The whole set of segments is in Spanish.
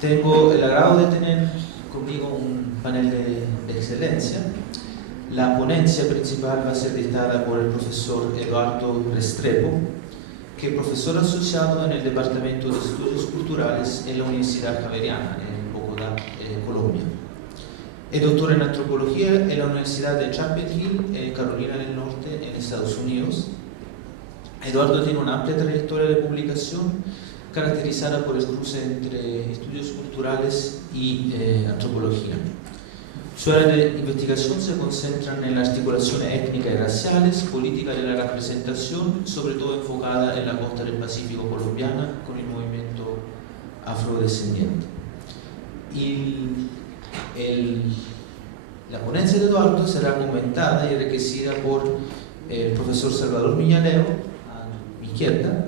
Tengo el agrado de tener conmigo un panel de excelencia. La ponencia principal va a ser dictada por el profesor Eduardo Restrepo, que es profesor asociado en el Departamento de Estudios Culturales en la Universidad Javeriana, en Bogotá, Colombia. Es doctor en antropología en la Universidad de Chapel Hill, en Carolina del Norte, en Estados Unidos. Eduardo tiene una amplia trayectoria de publicación caracterizada por el cruce entre estudios culturales y antropología. Su área de investigación se concentra en las articulaciones étnicas y raciales, política de la representación, sobre todo enfocada en la costa del Pacífico colombiana con el movimiento afrodescendiente. La ponencia de Eduardo será comentada y enriquecida por el profesor Salvador Miñanero, a mi izquierda,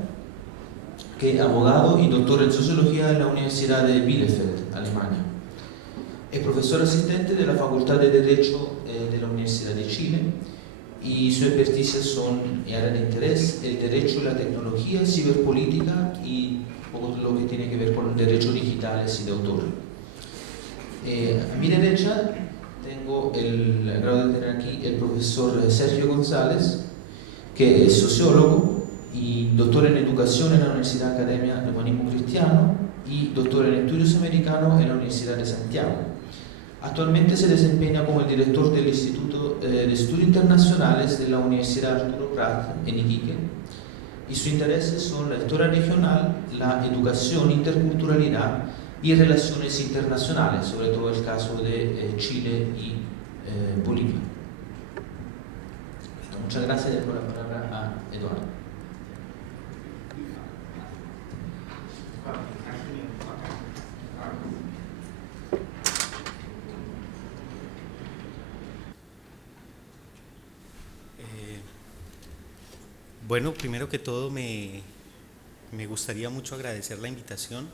que es abogado y doctor en sociología en la Universidad de Bielefeld, Alemania. Es profesor asistente de la Facultad de Derecho de la Universidad de Chile y su experticia son, y área de interés, el derecho, la tecnología, ciberpolítica y poco lo que tiene que ver con derechos digitales y de autor. A mi derecha tengo el agrado de tener aquí el profesor Sergio González, que es sociólogo y doctor en educación en la Universidad Academia de Humanismo Cristiano y doctor en estudios americanos en la Universidad de Santiago. Actualmente se desempeña como el director del Instituto de Estudios Internacionales de la Universidad Arturo Prat en Iquique, y sus intereses son la historia regional, la educación, interculturalidad y relaciones internacionales, sobre todo el caso de Chile y Bolivia. Muchas gracias por la palabra a Eduardo. Bueno, primero que todo me gustaría mucho agradecer la invitación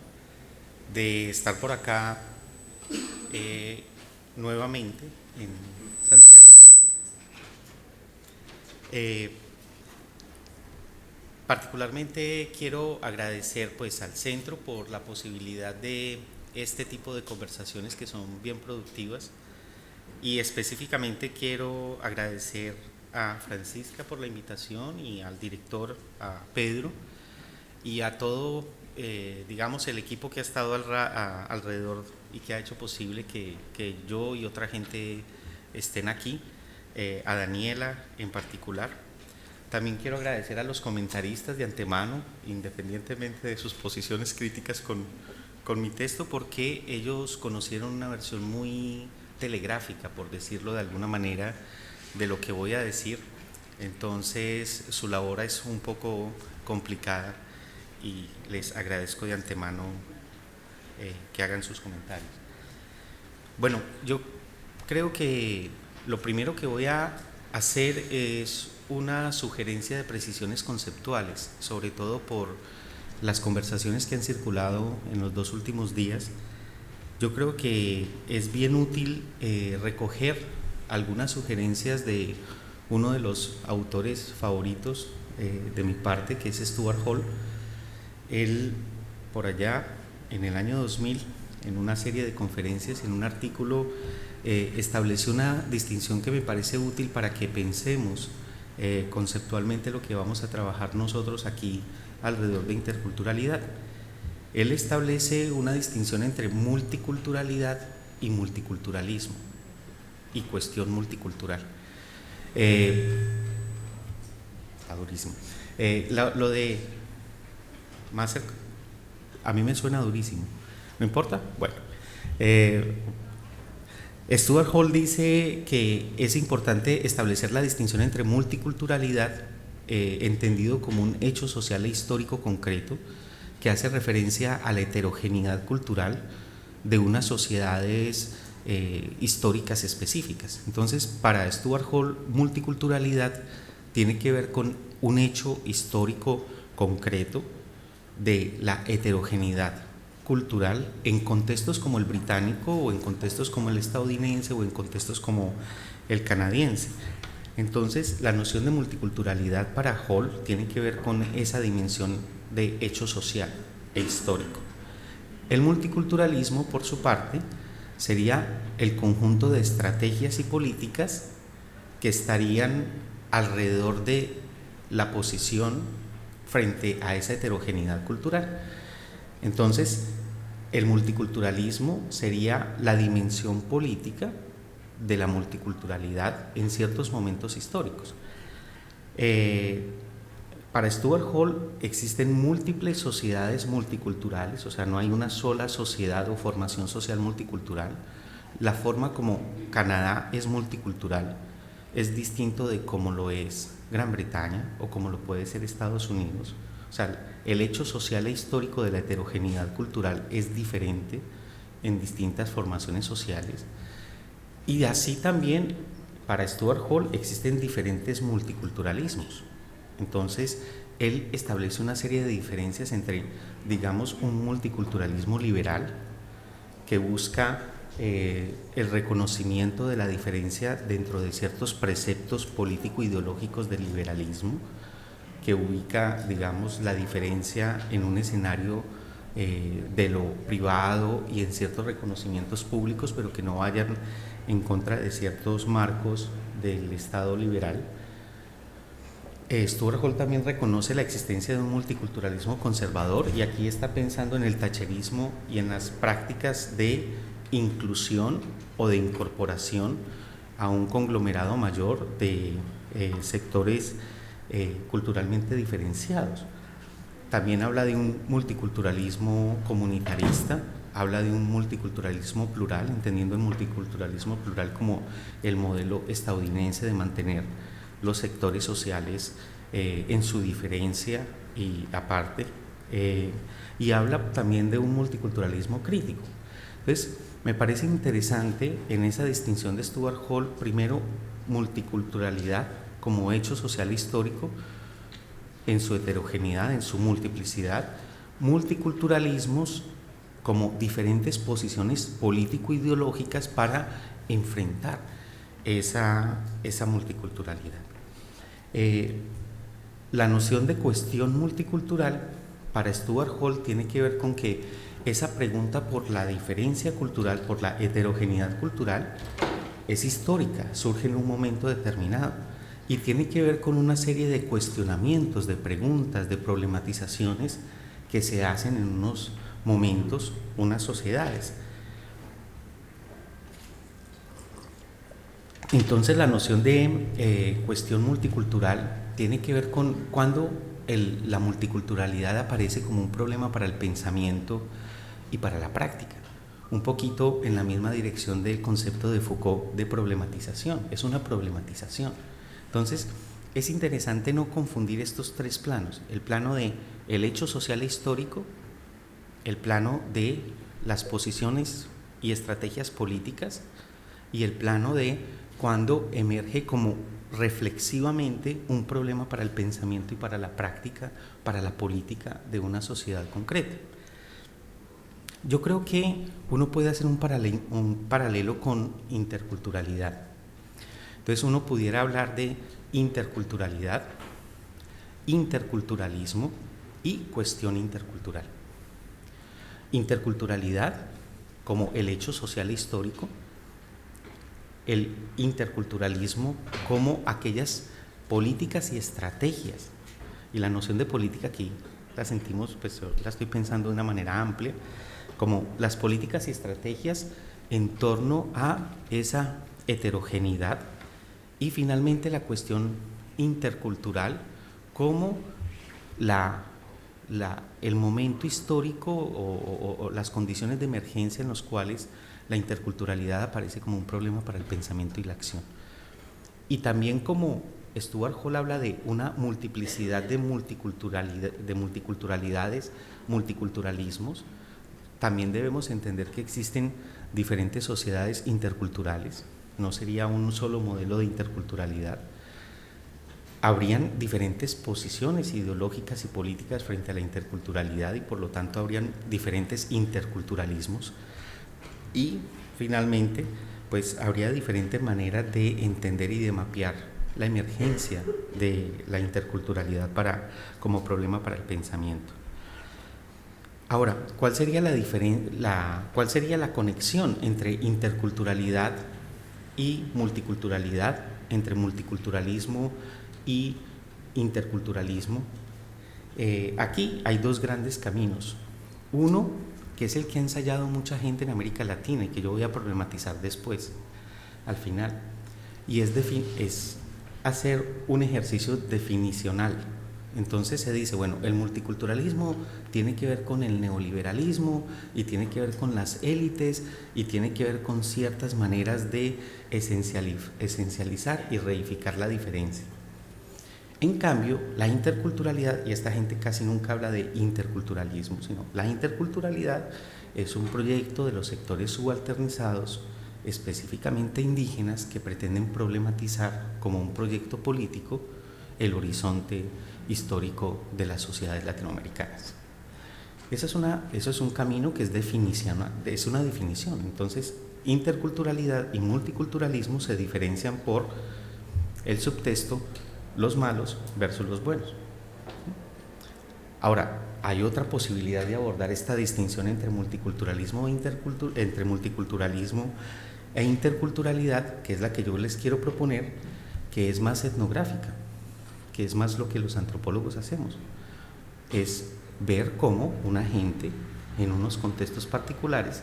de estar por acá nuevamente en Santiago. Particularmente quiero agradecer pues al centro por la posibilidad de este tipo de conversaciones que son bien productivas, y específicamente quiero agradecer a Francisca por la invitación y al director, a Pedro, y a todo digamos el equipo que ha estado alrededor y que ha hecho posible que yo y otra gente estén aquí, a Daniela en particular. También quiero agradecer a los comentaristas de antemano, independientemente de sus posiciones críticas con mi texto, porque ellos conocieron una versión muy telegráfica, por decirlo de alguna manera, de lo que voy a decir. Entonces su labor es un poco complicada y les agradezco de antemano que hagan sus comentarios. Bueno, yo creo que lo primero que voy a hacer es una sugerencia de precisiones conceptuales, sobre todo por las conversaciones que han circulado en los 2 últimos días. Yo creo que es bien útil recoger algunas sugerencias de uno de los autores favoritos de mi parte, que es Stuart Hall. Él, por allá en el año 2000, en una serie de conferencias, en un artículo, estableció una distinción que me parece útil para que pensemos conceptualmente lo que vamos a trabajar nosotros aquí alrededor de interculturalidad. Él establece una distinción entre multiculturalidad y multiculturalismo y cuestión multicultural. Está durísimo. Lo de más cerca, a mí me suena durísimo. ¿No importa? Bueno. Stuart Hall dice que es importante establecer la distinción entre multiculturalidad, entendido como un hecho social e histórico concreto que hace referencia a la heterogeneidad cultural de unas sociedades históricas específicas. Entonces, para Stuart Hall, multiculturalidad tiene que ver con un hecho histórico concreto de la heterogeneidad cultural en contextos como el británico, o en contextos como el estadounidense, o en contextos como el canadiense. Entonces, la noción de multiculturalidad para Hall tiene que ver con esa dimensión de hecho social e histórico. El multiculturalismo, por su parte, sería el conjunto de estrategias y políticas que estarían alrededor de la posición frente a esa heterogeneidad cultural. Entonces, el multiculturalismo sería la dimensión política de la multiculturalidad en ciertos momentos históricos. Para Stuart Hall existen múltiples sociedades multiculturales, o sea, no hay una sola sociedad o formación social multicultural. La forma como Canadá es multicultural es distinto de cómo lo es Gran Bretaña o como lo puede ser Estados Unidos. O sea, el hecho social e histórico de la heterogeneidad cultural es diferente en distintas formaciones sociales. Y así también, para Stuart Hall, existen diferentes multiculturalismos. Entonces, él establece una serie de diferencias entre, digamos, un multiculturalismo liberal que busca el reconocimiento de la diferencia dentro de ciertos preceptos político-ideológicos del liberalismo, que ubica, digamos, la diferencia en un escenario de lo privado y en ciertos reconocimientos públicos, pero que no vayan en contra de ciertos marcos del Estado liberal. Stuart Hall también reconoce la existencia de un multiculturalismo conservador, y aquí está pensando en el thatcherismo y en las prácticas de inclusión o de incorporación a un conglomerado mayor de sectores culturalmente diferenciados. También habla de un multiculturalismo comunitarista, habla de un multiculturalismo plural, entendiendo el multiculturalismo plural como el modelo estadounidense de mantener los sectores sociales en su diferencia y aparte, y habla también de un multiculturalismo crítico. Entonces, me parece interesante en esa distinción de Stuart Hall, primero, multiculturalidad como hecho social histórico en su heterogeneidad, en su multiplicidad, multiculturalismos como diferentes posiciones político-ideológicas para enfrentar esa multiculturalidad. La noción de cuestión multicultural para Stuart Hall tiene que ver con que esa pregunta por la diferencia cultural, por la heterogeneidad cultural, es histórica, surge en un momento determinado y tiene que ver con una serie de cuestionamientos, de preguntas, de problematizaciones que se hacen en unos momentos, unas sociedades. Entonces, la noción de cuestión multicultural tiene que ver con cuando la multiculturalidad aparece como un problema para el pensamiento y para la práctica, un poquito en la misma dirección del concepto de Foucault de problematización. Es una problematización. Entonces, es interesante no confundir estos tres planos: el plano de el hecho social e histórico, el plano de las posiciones y estrategias políticas, y el plano de cuando emerge como reflexivamente un problema para el pensamiento y para la práctica, para la política de una sociedad concreta. Yo creo que uno puede hacer un paralelo con interculturalidad. Entonces, uno pudiera hablar de interculturalidad, interculturalismo y cuestión intercultural. Interculturalidad como el hecho social e histórico, el interculturalismo como aquellas políticas y estrategias. Y la noción de política aquí la sentimos, pues la estoy pensando de una manera amplia, como las políticas y estrategias en torno a esa heterogeneidad. Y finalmente la cuestión intercultural como el momento histórico o las condiciones de emergencia en los cuales la interculturalidad aparece como un problema para el pensamiento y la acción. Y también, como Stuart Hall habla de una multiplicidad de multiculturalidades, multiculturalismos, también debemos entender que existen diferentes sociedades interculturales. No sería un solo modelo de interculturalidad. Habrían diferentes posiciones ideológicas y políticas frente a la interculturalidad, y por lo tanto habrían diferentes interculturalismos. Y finalmente, pues habría diferentes maneras de entender y de mapear la emergencia de la interculturalidad como problema para el pensamiento. Ahora, ¿cuál sería cuál sería la conexión entre interculturalidad y multiculturalidad, entre multiculturalismo y interculturalismo? Aquí hay dos grandes caminos. Uno, que es el que ha ensayado mucha gente en América Latina y que yo voy a problematizar después, al final, y es hacer un ejercicio definicional. Entonces se dice, bueno, el multiculturalismo tiene que ver con el neoliberalismo y tiene que ver con las élites y tiene que ver con ciertas maneras de esencializar y reificar la diferencia. En cambio, la interculturalidad, y esta gente casi nunca habla de interculturalismo, sino la interculturalidad es un proyecto de los sectores subalternizados, específicamente indígenas, que pretenden problematizar como un proyecto político el horizonte histórico de las sociedades latinoamericanas. Eso es un camino que es una definición. Entonces, interculturalidad y multiculturalismo se diferencian por el subtexto, los malos versus los buenos. Ahora, hay otra posibilidad de abordar esta distinción entre multiculturalismo e interculturalidad, que es la que yo les quiero proponer, que es más etnográfica, que es más lo que los antropólogos hacemos. Es ver cómo una gente en unos contextos particulares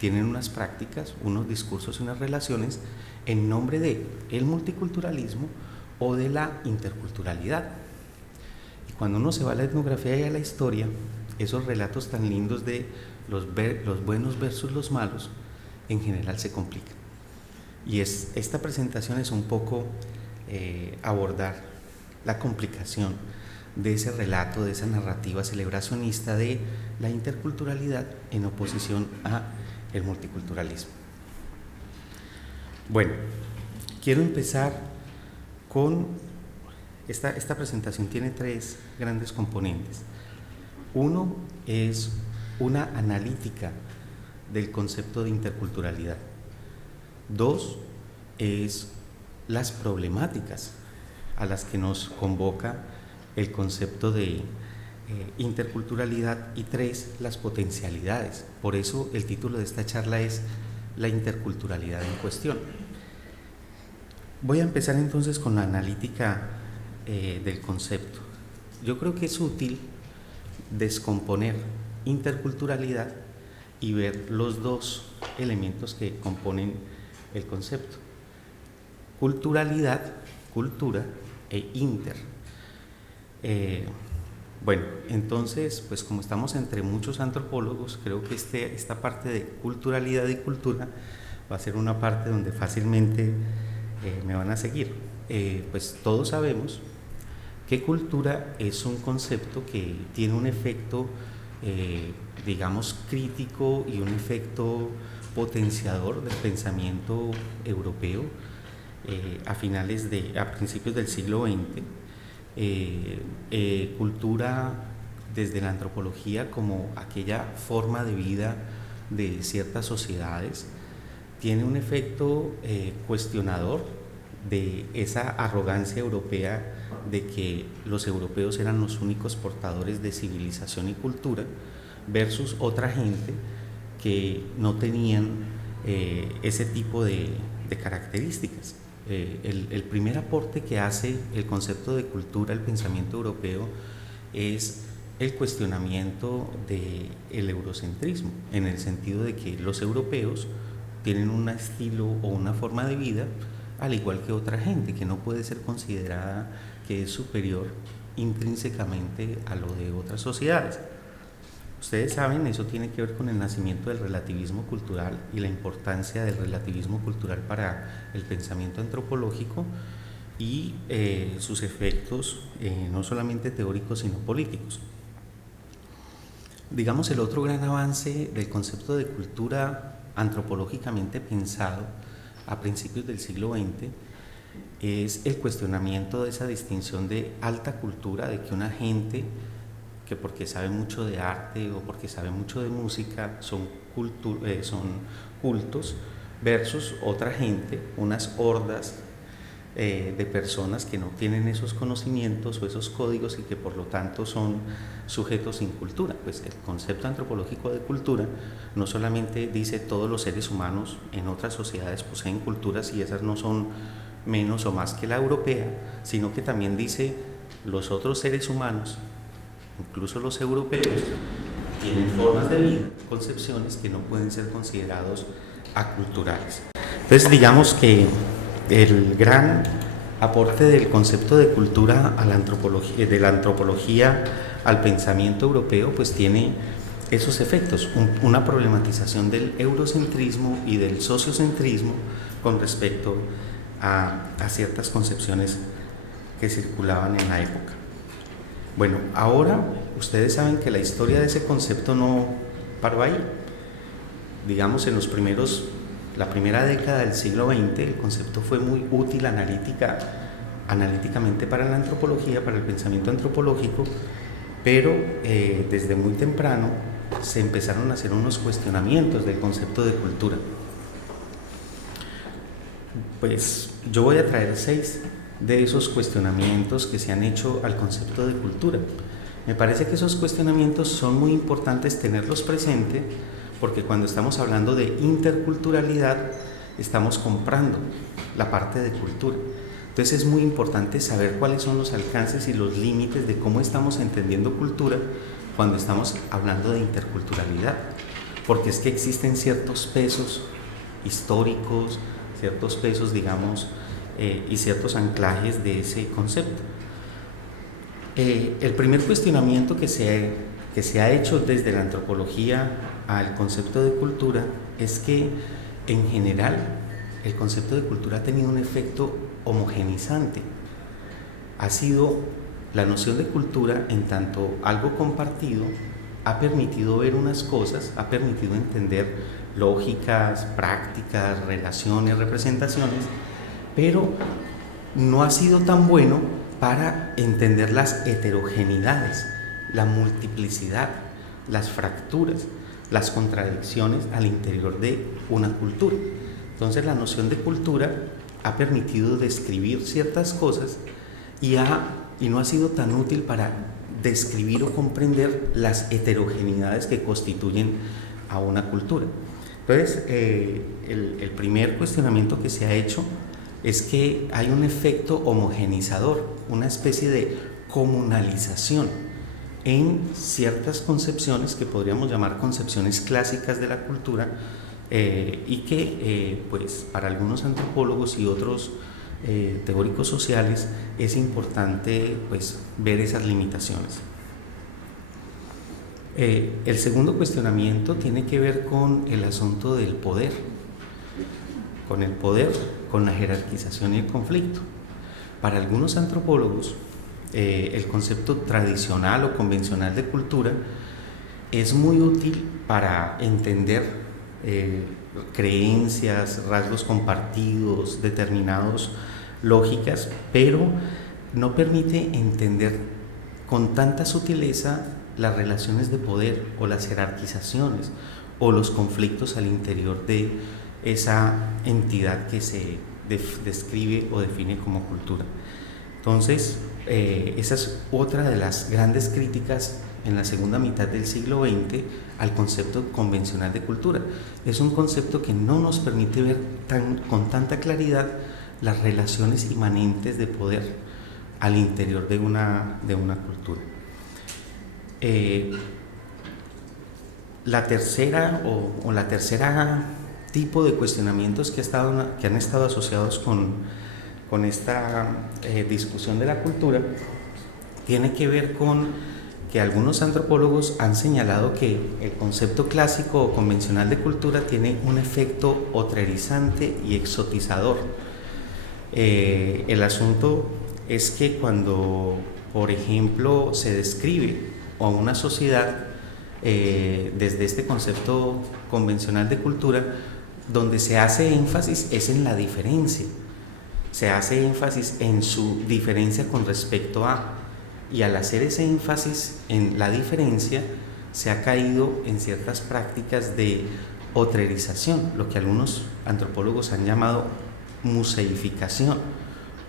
tienen unas prácticas, unos discursos y unas relaciones en nombre de el multiculturalismo o de la interculturalidad. Y cuando uno se va a la etnografía y a la historia, esos relatos tan lindos de los buenos versus los malos, en general se complican. Y esta presentación es un poco abordar la complicación de ese relato, de esa narrativa celebracionista de la interculturalidad en oposición a el multiculturalismo. Bueno, quiero empezar con esta presentación. Tiene tres grandes componentes. Uno es una analítica del concepto de interculturalidad. Dos es las problemáticas a las que nos convoca el concepto de interculturalidad. Y tres, las potencialidades. Por eso el título de esta charla es la interculturalidad en cuestión. Voy a empezar entonces con la analítica del concepto. Yo creo que es útil descomponer interculturalidad y ver los dos elementos que componen el concepto: culturalidad, cultura, e inter. Bueno, entonces, pues como estamos entre muchos antropólogos, creo que esta parte de culturalidad y cultura va a ser una parte donde fácilmente me van a seguir. Pues todos sabemos que cultura es un concepto que tiene un efecto, digamos, crítico y un efecto potenciador del pensamiento europeo a principios del siglo XX. Cultura desde la antropología como aquella forma de vida de ciertas sociedades tiene un efecto cuestionador de esa arrogancia europea de que los europeos eran los únicos portadores de civilización y cultura versus otra gente que no tenían ese tipo de características. El primer aporte que hace el concepto de cultura al pensamiento europeo es el cuestionamiento del eurocentrismo, en el sentido de que los europeos tienen un estilo o una forma de vida al igual que otra gente, que no puede ser considerada que es superior intrínsecamente a lo de otras sociedades. Ustedes saben, eso tiene que ver con el nacimiento del relativismo cultural y la importancia del relativismo cultural para el pensamiento antropológico y sus efectos no solamente teóricos sino políticos. Digamos, el otro gran avance del concepto de cultura antropológicamente pensado a principios del siglo XX es el cuestionamiento de esa distinción de alta cultura, de que una gente que porque sabe mucho de arte o porque sabe mucho de música son cultos, versus otra gente, unas hordas de personas que no tienen esos conocimientos o esos códigos y que por lo tanto son sujetos sin cultura. Pues el concepto antropológico de cultura no solamente dice todos los seres humanos en otras sociedades poseen culturas y esas no son menos o más que la europea, sino que también dice los otros seres humanos, incluso los europeos, tienen formas de vida, concepciones que no pueden ser considerados aculturales. Entonces digamos que el gran aporte del concepto de cultura a la antropología, de la antropología al pensamiento europeo, pues tiene esos efectos, una problematización del eurocentrismo y del sociocentrismo con respecto a ciertas concepciones que circulaban en la época. Bueno, ahora ustedes saben que la historia de ese concepto no paró ahí. Digamos, en la primera década del siglo XX, el concepto fue muy útil analíticamente para la antropología, para el pensamiento antropológico, pero desde muy temprano se empezaron a hacer unos cuestionamientos del concepto de cultura. Pues yo voy a traer 6 de esos cuestionamientos que se han hecho al concepto de cultura. Me parece que esos cuestionamientos son muy importantes tenerlos presentes porque cuando estamos hablando de interculturalidad estamos comprando la parte de cultura. Entonces es muy importante saber cuáles son los alcances y los límites de cómo estamos entendiendo cultura cuando estamos hablando de interculturalidad, porque es que existen ciertos pesos históricos, ciertos pesos, digamos, y ciertos anclajes de ese concepto. El primer cuestionamiento que se ha hecho desde la antropología al concepto de cultura es que en general el concepto de cultura ha tenido un efecto homogenizante. Ha sido la noción de cultura en tanto algo compartido, ha permitido ver unas cosas, ha permitido entender lógicas, prácticas, relaciones, representaciones, pero no ha sido tan bueno para entender las heterogeneidades, la multiplicidad, las fracturas, las contradicciones al interior de una cultura. Entonces la noción de cultura ha permitido describir ciertas cosas y no ha sido tan útil para describir o comprender las heterogeneidades que constituyen a una cultura. Entonces, el primer cuestionamiento que se ha hecho es que hay un efecto homogenizador, una especie de comunalización en ciertas concepciones que podríamos llamar concepciones clásicas de la cultura y que pues para algunos antropólogos y otros teóricos sociales es importante pues ver esas limitaciones. El segundo cuestionamiento tiene que ver con el asunto del poder, con la jerarquización y el conflicto. Para algunos antropólogos, el concepto tradicional o convencional de cultura es muy útil para entender creencias, rasgos compartidos, determinadas lógicas, pero no permite entender con tanta sutileza las relaciones de poder o las jerarquizaciones o los conflictos al interior de esa entidad que se describe o define como cultura. Entonces, esa es otra de las grandes críticas en la segunda mitad del siglo XX al concepto convencional de cultura. Es un concepto que no nos permite ver con tanta claridad las relaciones inmanentes de poder al interior de una cultura. La tercera tipo de cuestionamientos que han estado asociados con esta discusión de la cultura tiene que ver con que algunos antropólogos han señalado que el concepto clásico o convencional de cultura tiene un efecto otrerizante y exotizador. El asunto es que cuando, por ejemplo, se describe a una sociedad desde este concepto convencional de cultura, donde se hace énfasis es en la diferencia, se hace énfasis en su diferencia con respecto a, y al hacer ese énfasis en la diferencia se ha caído en ciertas prácticas de otrerización, lo que algunos antropólogos han llamado museificación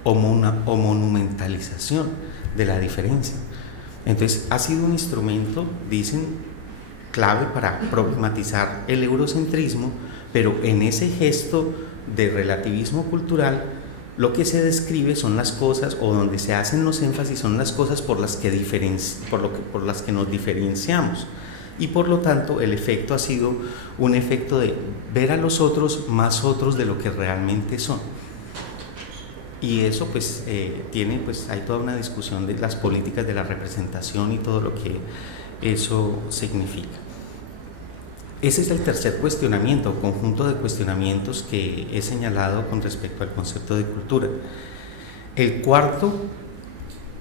o monumentalización de la diferencia. Entonces ha sido un instrumento, dicen, clave para problematizar el eurocentrismo, pero en ese gesto de relativismo cultural lo que se describe son las cosas, o donde se hacen los énfasis son las cosas por las que nos diferenciamos, y por lo tanto el efecto ha sido un efecto de ver a los otros más otros de lo que realmente son. Y eso pues hay toda una discusión de las políticas de la representación y todo lo que eso significa. Ese es el tercer cuestionamiento, conjunto de cuestionamientos que he señalado con respecto al concepto de cultura. El cuarto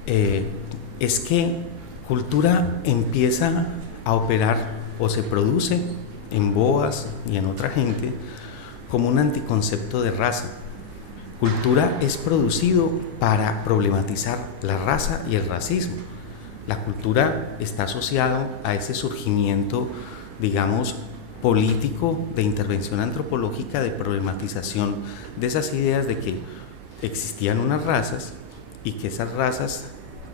es que cultura empieza a operar o se produce en Boas y en otra gente como un anticoncepto de raza. Cultura es producido para problematizar la raza y el racismo. La cultura está asociada a ese surgimiento, digamos, político de intervención antropológica, de problematización de esas ideas de que existían unas razas y que esas razas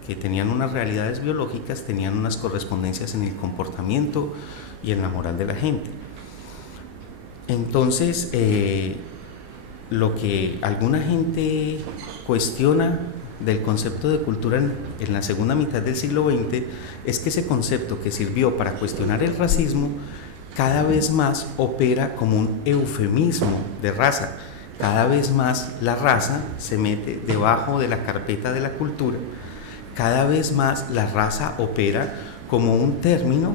que tenían unas realidades biológicas tenían unas correspondencias en el comportamiento y en la moral de la gente. Entonces, lo que alguna gente cuestiona del concepto de cultura en la segunda mitad del siglo XX es que ese concepto que sirvió para cuestionar el racismo cada vez más opera como un eufemismo de raza. Cada vez más la raza se mete debajo de la carpeta de la cultura. Cada vez más la raza opera como un término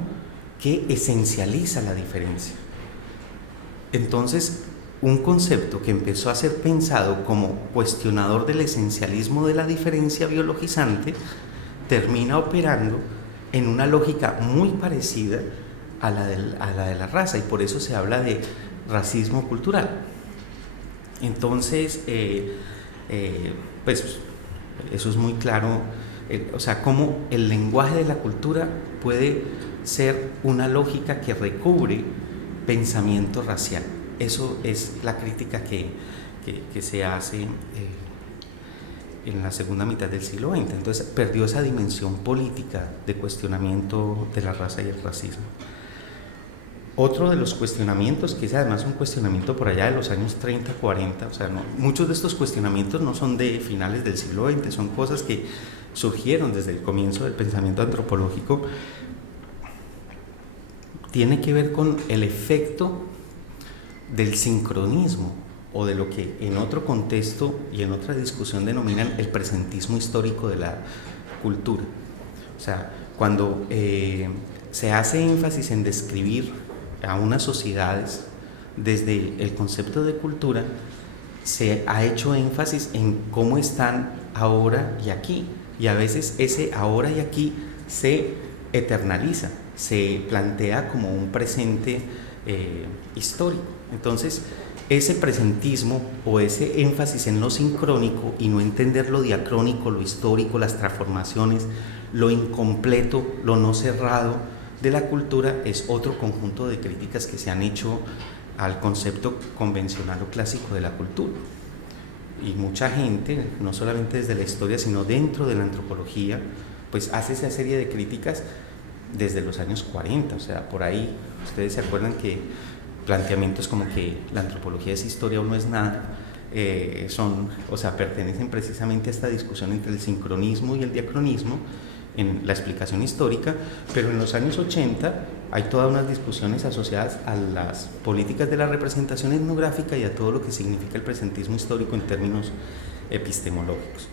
que esencializa la diferencia. Entonces, un concepto que empezó a ser pensado como cuestionador del esencialismo de la diferencia biologizante termina operando en una lógica muy parecida a la de la raza, y por eso se habla de racismo cultural. Entonces, pues eso es muy claro, o sea, cómo el lenguaje de la cultura puede ser una lógica que recubre pensamiento racial. Eso es la crítica que se hace en la segunda mitad del siglo XX. Entonces perdió esa dimensión política de cuestionamiento de la raza y el racismo. Otro de los cuestionamientos, que es además un cuestionamiento por allá de los años 30, 40, o sea, muchos de estos cuestionamientos no son de finales del siglo XX, son cosas que surgieron desde el comienzo del pensamiento antropológico, tiene que ver con el efecto del sincronismo, o de lo que en otro contexto y en otra discusión denominan el presentismo histórico de la cultura. O sea, cuando se hace énfasis en describir a unas sociedades desde el concepto de cultura, se ha hecho énfasis en cómo están ahora y aquí, y a veces ese ahora y aquí se eternaliza, se plantea como un presente histórico. Entonces, ese presentismo o ese énfasis en lo sincrónico y no entender lo diacrónico, lo histórico, las transformaciones, lo incompleto, lo no cerrado de la cultura, es otro conjunto de críticas que se han hecho al concepto convencional o clásico de la cultura. Y mucha gente, no solamente desde la historia, sino dentro de la antropología, pues hace esa serie de críticas desde los años 40, o sea, por ahí ustedes se acuerdan que planteamientos como que la antropología es historia o no es nada, pertenecen precisamente a esta discusión entre el sincronismo y el diacronismo en la explicación histórica, pero en los años 80 hay todas unas discusiones asociadas a las políticas de la representación etnográfica y a todo lo que significa el presentismo histórico en términos epistemológicos.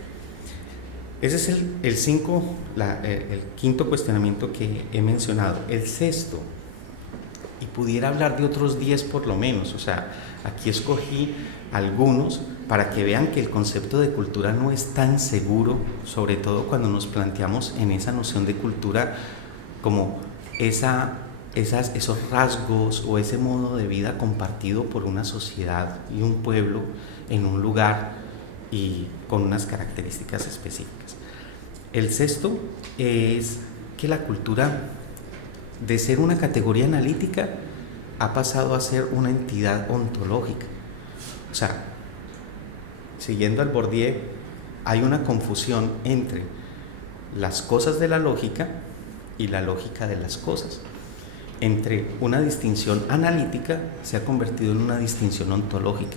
Ese es el quinto cuestionamiento que he mencionado. El sexto, y pudiera hablar de otros 10 por lo menos, o sea, aquí escogí algunos para que vean que el concepto de cultura no es tan seguro, sobre todo cuando nos planteamos en esa noción de cultura como esos rasgos o ese modo de vida compartido por una sociedad y un pueblo en un lugar y con unas características específicas. El sexto es que la cultura, de ser una categoría analítica, ha pasado a ser una entidad ontológica. O sea, siguiendo al Bourdieu, hay una confusión entre las cosas de la lógica y la lógica de las cosas. Entre una distinción analítica se ha convertido en una distinción ontológica.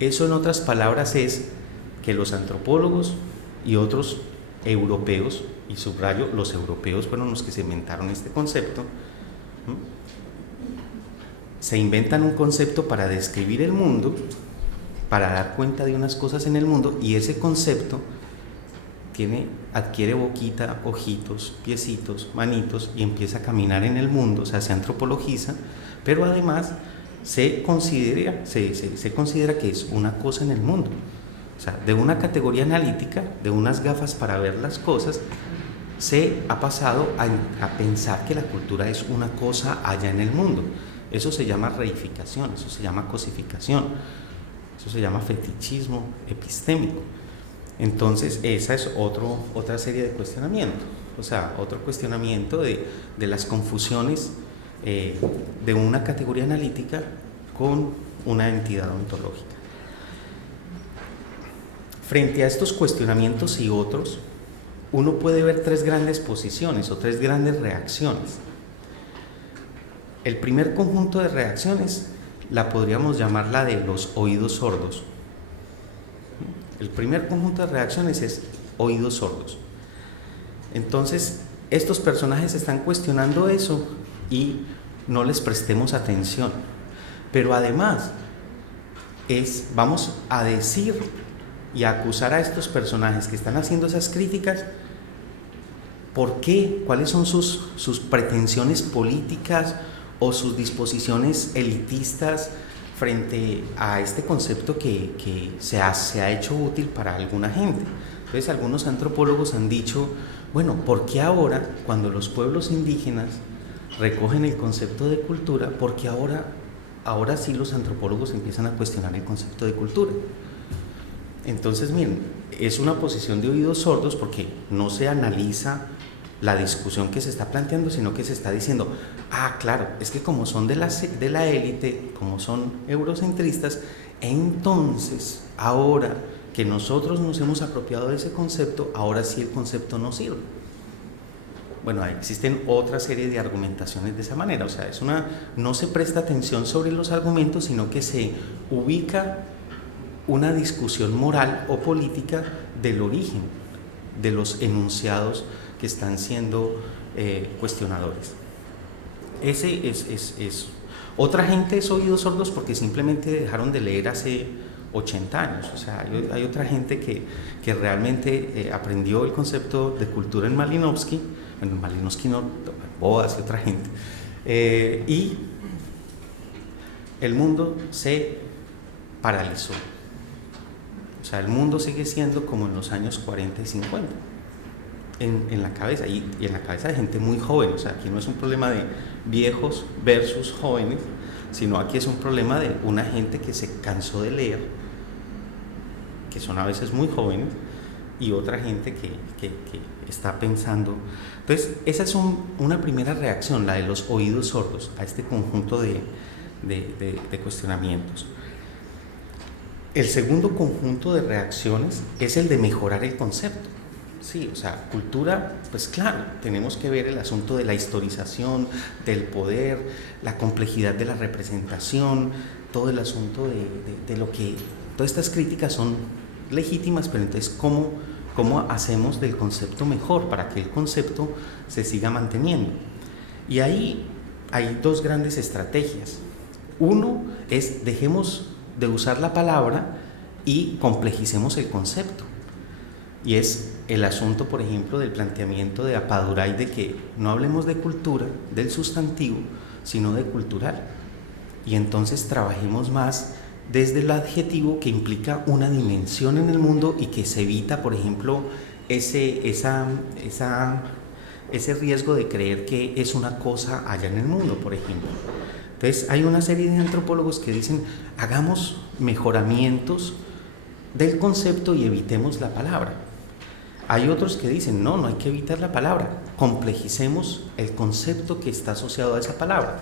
Eso, en otras palabras, es que los antropólogos y otros europeos, y subrayo, los europeos fueron los que se inventaron este concepto, se inventan un concepto para describir el mundo, para dar cuenta de unas cosas en el mundo, y ese concepto adquiere boquita, ojitos, piecitos, manitos, y empieza a caminar en el mundo, o sea, se antropologiza, pero además se considera que es una cosa en el mundo. O sea, de una categoría analítica, de unas gafas para ver las cosas, se ha pasado a pensar que la cultura es una cosa allá en el mundo. Eso se llama reificación, eso se llama cosificación, eso se llama fetichismo epistémico. Entonces, esa es otra serie de cuestionamientos, o sea, otro cuestionamiento de las confusiones de una categoría analítica con una entidad ontológica. Frente a estos cuestionamientos y otros, uno puede ver tres grandes posiciones o tres grandes reacciones. El primer conjunto de reacciones la podríamos llamar la de los oídos sordos. El primer conjunto de reacciones es oídos sordos. Entonces, estos personajes están cuestionando eso y no les prestemos atención. Pero además, vamos a decir y a acusar a estos personajes que están haciendo esas críticas. ¿Por qué? ¿Cuáles son sus pretensiones políticas o sus disposiciones elitistas frente a este concepto que se ha hecho útil para alguna gente? Entonces, algunos antropólogos han dicho, bueno, ¿por qué ahora, cuando los pueblos indígenas recogen el concepto de cultura, por qué ahora sí los antropólogos empiezan a cuestionar el concepto de cultura? Entonces, miren, es una posición de oídos sordos porque no se analiza la discusión que se está planteando, sino que se está diciendo, claro, es que como son de la élite, como son eurocentristas, entonces ahora que nosotros nos hemos apropiado de ese concepto, ahora sí el concepto no sirve. Bueno, existen otra serie de argumentaciones de esa manera, o sea, no se presta atención sobre los argumentos, sino que se ubica una discusión moral o política del origen de los enunciados que están siendo cuestionadores. Ese es otra gente es oídos sordos porque simplemente dejaron de leer hace 80 años. O sea, hay otra gente que realmente aprendió el concepto de cultura en Malinowski, bueno, Malinowski no, Boas y otra gente, y el mundo se paralizó. O sea, el mundo sigue siendo como en los años 40 y 50 en la cabeza, y en la cabeza de gente muy joven. O sea, aquí no es un problema de viejos versus jóvenes, sino aquí es un problema de una gente que se cansó de leer, que son a veces muy jóvenes, y otra gente que está pensando. Entonces, esa es una primera reacción, la de los oídos sordos a este conjunto de cuestionamientos. El segundo conjunto de reacciones es el de mejorar el concepto. Sí, o sea, cultura, pues claro, tenemos que ver el asunto de la historización, del poder, la complejidad de la representación, todo el asunto de lo que... Todas estas críticas son legítimas, pero entonces, ¿cómo hacemos del concepto mejor para que el concepto se siga manteniendo? Y ahí hay dos grandes estrategias. Uno es, dejemos de usar la palabra y complejicemos el concepto. Y es el asunto, por ejemplo, del planteamiento de Appadurai de que no hablemos de cultura, del sustantivo, sino de cultural. Y entonces trabajemos más desde el adjetivo que implica una dimensión en el mundo y que se evita, por ejemplo, ese riesgo de creer que es una cosa allá en el mundo, por ejemplo. Entonces, hay una serie de antropólogos que dicen, hagamos mejoramientos del concepto y evitemos la palabra. Hay otros que dicen, no hay que evitar la palabra, complejicemos el concepto que está asociado a esa palabra.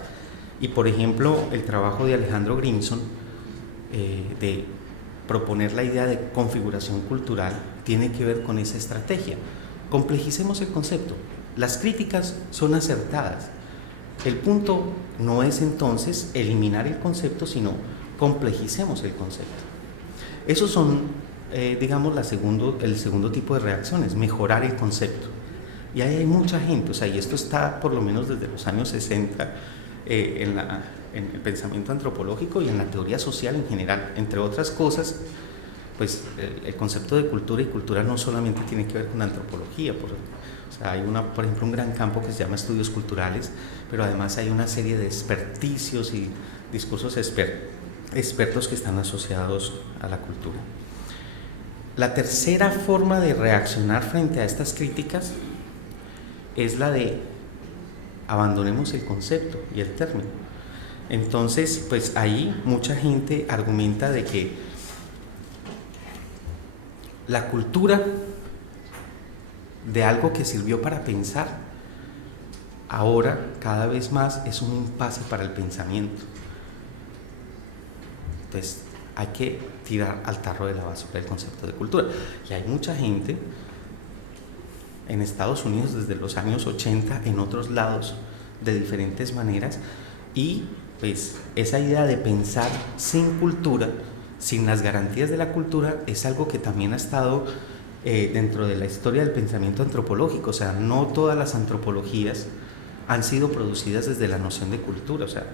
Y por ejemplo, el trabajo de Alejandro Grimson, de proponer la idea de configuración cultural tiene que ver con esa estrategia. Complejicemos el concepto. Las críticas son acertadas. El punto no es entonces eliminar el concepto, sino complejicemos el concepto. Esos son, digamos, el segundo tipo de reacciones, mejorar el concepto. Y ahí hay mucha gente, o sea, y esto está por lo menos desde los años 60 en el pensamiento antropológico y en la teoría social en general. Entre otras cosas, pues el concepto de cultura y cultura no solamente tiene que ver con antropología, o sea, hay por ejemplo un gran campo que se llama estudios culturales, pero además hay una serie de experticios y discursos expertos que están asociados a la cultura. La tercera forma de reaccionar frente a estas críticas es la de abandonemos el concepto y el término. Entonces, pues ahí mucha gente argumenta de que la cultura de algo que sirvió para pensar, ahora cada vez más es un impasse para el pensamiento. Entonces hay que tirar al tarro de la basura el concepto de cultura. Y hay mucha gente en Estados Unidos desde los años 80, en otros lados de diferentes maneras, y pues esa idea de pensar sin cultura, sin las garantías de la cultura, es algo que también ha estado dentro de la historia del pensamiento antropológico. O sea, no todas las antropologías han sido producidas desde la noción de cultura. O sea,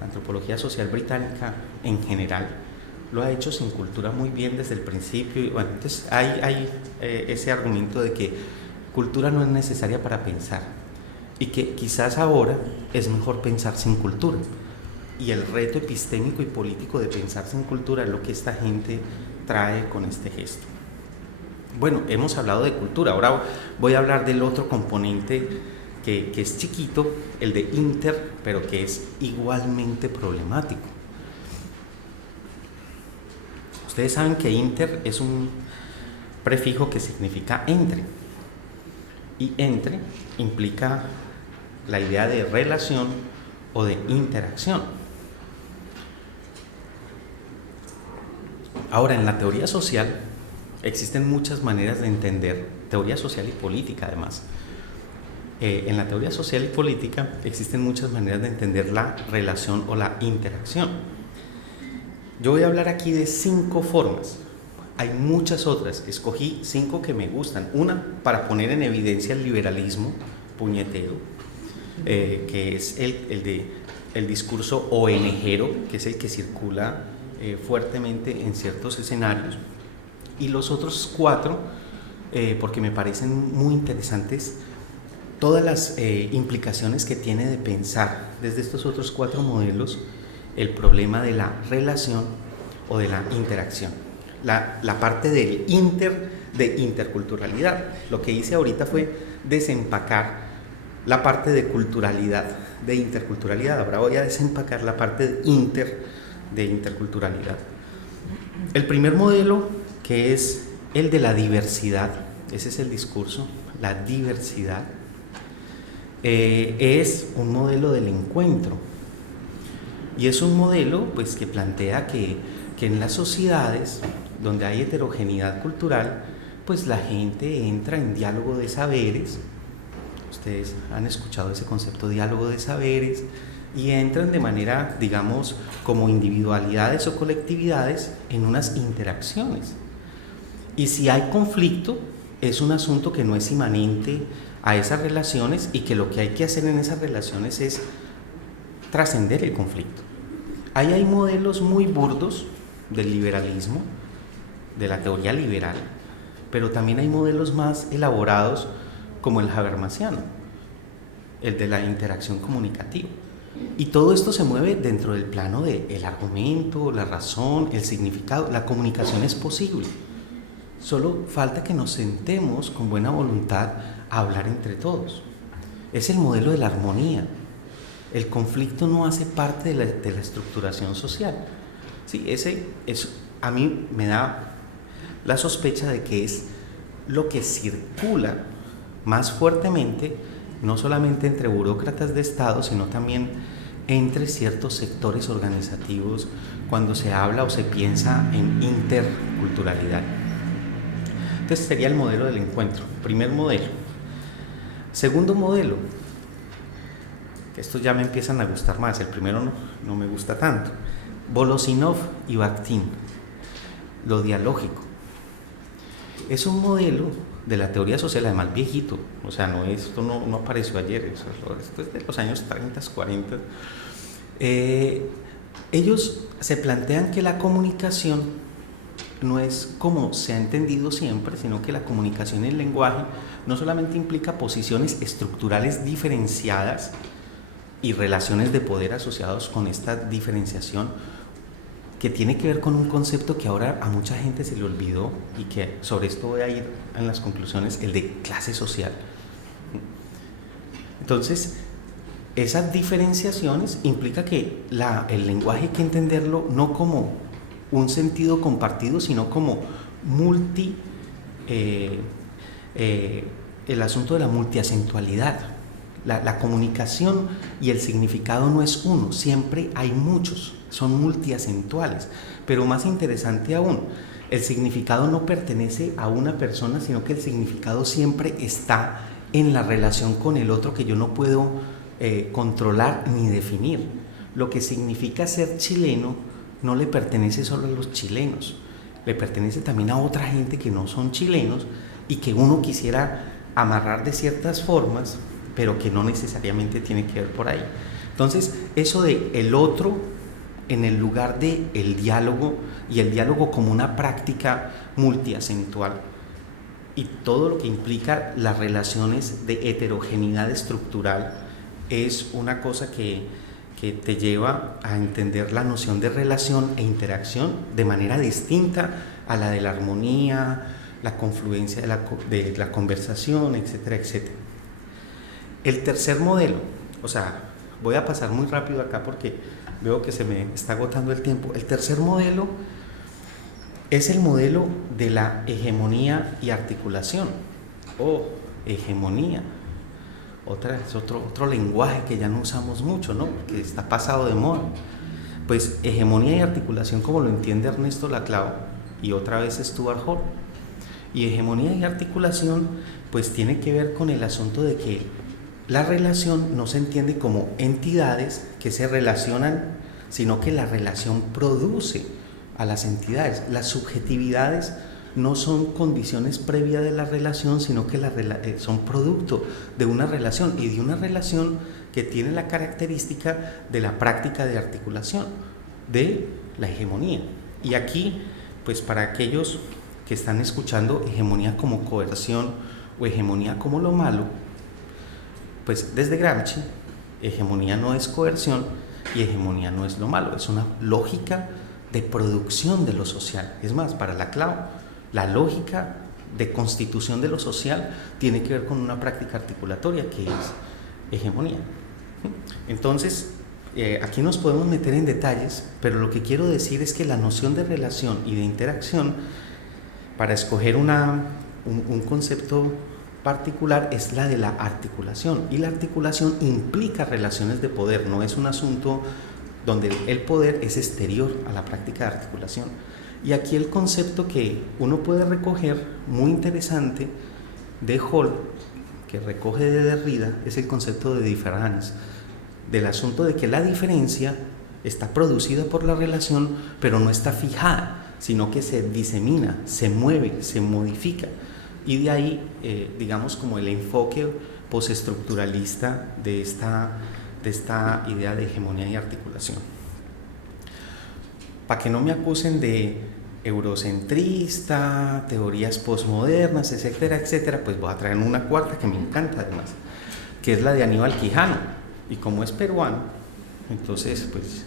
la antropología social británica en general lo ha hecho sin cultura muy bien desde el principio. Y bueno, entonces hay ese argumento de que cultura no es necesaria para pensar y que quizás ahora es mejor pensar sin cultura. Y el reto epistémico y político de pensar sin cultura es lo que esta gente trae con este gesto. Bueno, hemos hablado de cultura, ahora voy a hablar del otro componente que es chiquito, el de inter, pero que es igualmente problemático. Ustedes saben que inter es un prefijo que significa entre, y entre implica la idea de relación o de interacción. Ahora, en la teoría social existen muchas maneras de entender, teoría social y política además. En la teoría social y política existen muchas maneras de entender la relación o la interacción. Yo voy a hablar aquí de 5 formas. Hay muchas otras, escogí 5 que me gustan. Una, para poner en evidencia el liberalismo puñetero, que es el discurso ONGero, que es el que circula fuertemente en ciertos escenarios. Y los otros 4, porque me parecen muy interesantes todas las implicaciones que tiene de pensar desde estos otros 4 modelos el problema de la relación o de la interacción. La parte del de interculturalidad. Lo que hice ahorita fue desempacar la parte de culturalidad, de interculturalidad. Ahora voy a desempacar la parte de interculturalidad. El primer modelo, que es el de la diversidad, ese es el discurso, la diversidad, es un modelo del encuentro. Y es un modelo pues, que plantea que en las sociedades donde hay heterogeneidad cultural, pues la gente entra en diálogo de saberes. Ustedes han escuchado ese concepto, diálogo de saberes, y entran de manera, digamos, como individualidades o colectividades en unas interacciones. Y si hay conflicto, es un asunto que no es inmanente a esas relaciones y que lo que hay que hacer en esas relaciones es trascender el conflicto. Ahí hay modelos muy burdos del liberalismo, de la teoría liberal, pero también hay modelos más elaborados como el habermasiano, el de la interacción comunicativa. Y todo esto se mueve dentro del plano del argumento, la razón, el significado. La comunicación es posible. Solo falta que nos sentemos con buena voluntad a hablar entre todos. Es el modelo de la armonía. El conflicto no hace parte de la estructuración social. Sí, a mí me da la sospecha de que es lo que circula más fuertemente, no solamente entre burócratas de Estado, sino también entre ciertos sectores organizativos cuando se habla o se piensa en interculturalidad. Entonces sería el modelo del encuentro, primer modelo. Segundo modelo, que estos ya me empiezan a gustar más, el primero no me gusta tanto. Volosinov y Bakhtin, lo dialógico. Es un modelo de la teoría social, además viejito, o sea, esto no apareció ayer, esto es de los años 30, 40. Ellos se plantean que la comunicación no es como se ha entendido siempre, sino que la comunicación y el lenguaje no solamente implica posiciones estructurales diferenciadas y relaciones de poder asociados con esta diferenciación, que tiene que ver con un concepto que ahora a mucha gente se le olvidó y que sobre esto voy a ir en las conclusiones, el de clase social. Entonces, esas diferenciaciones implica que el lenguaje hay que entenderlo no como un sentido compartido, sino como el asunto de la multiacentualidad. La comunicación y el significado no es uno, siempre hay muchos, son multiacentuales. Pero más interesante aún, el significado no pertenece a una persona, sino que el significado siempre está en la relación con el otro, que yo no puedo controlar ni definir. Lo que significa ser chileno no le pertenece solo a los chilenos, le pertenece también a otra gente que no son chilenos y que uno quisiera amarrar de ciertas formas, pero que no necesariamente tiene que ver por ahí. Entonces, eso de el otro en el lugar de el diálogo, y el diálogo como una práctica multiacentual, y todo lo que implica las relaciones de heterogeneidad estructural, es una cosa que te lleva a entender la noción de relación e interacción de manera distinta a la de la armonía, la confluencia de la conversación, etcétera, etcétera. El tercer modelo, o sea, voy a pasar muy rápido acá porque veo que se me está agotando el tiempo. El tercer modelo es el modelo de la hegemonía y articulación, o hegemonía. Es otro lenguaje que ya no usamos mucho, ¿no? Que está pasado de moda. Pues hegemonía y articulación, como lo entiende Ernesto Laclau y otra vez Stuart Hall. Y hegemonía y articulación pues tiene que ver con el asunto de que la relación no se entiende como entidades que se relacionan, sino que la relación produce a las entidades. Las subjetividades no son condiciones previas de la relación, sino que son producto de una relación, y de una relación que tiene la característica de la práctica de articulación, de la hegemonía. Y aquí, pues para aquellos que están escuchando hegemonía como coerción o hegemonía como lo malo, pues desde Gramsci, hegemonía no es coerción y hegemonía no es lo malo, es una lógica de producción de lo social. Es más, para Laclau, la lógica de constitución de lo social tiene que ver con una práctica articulatoria que es hegemonía. Entonces, aquí nos podemos meter en detalles, pero lo que quiero decir es que la noción de relación y de interacción, para escoger un concepto particular, es la de la articulación, y la articulación implica relaciones de poder, no es un asunto donde el poder es exterior a la práctica de articulación. Y aquí el concepto que uno puede recoger, muy interesante, de Hall, que recoge de Derrida, es el concepto de difference, del asunto de que la diferencia está producida por la relación, pero no está fijada, sino que se disemina, se mueve, se modifica. Y de ahí, digamos, como el enfoque postestructuralista de esta idea de hegemonía y articulación. Para que no me acusen de eurocentrista, teorías posmodernas, etcétera, etcétera, pues voy a traer una cuarta que me encanta además, que es la de Aníbal Quijano. Y como es peruano, entonces pues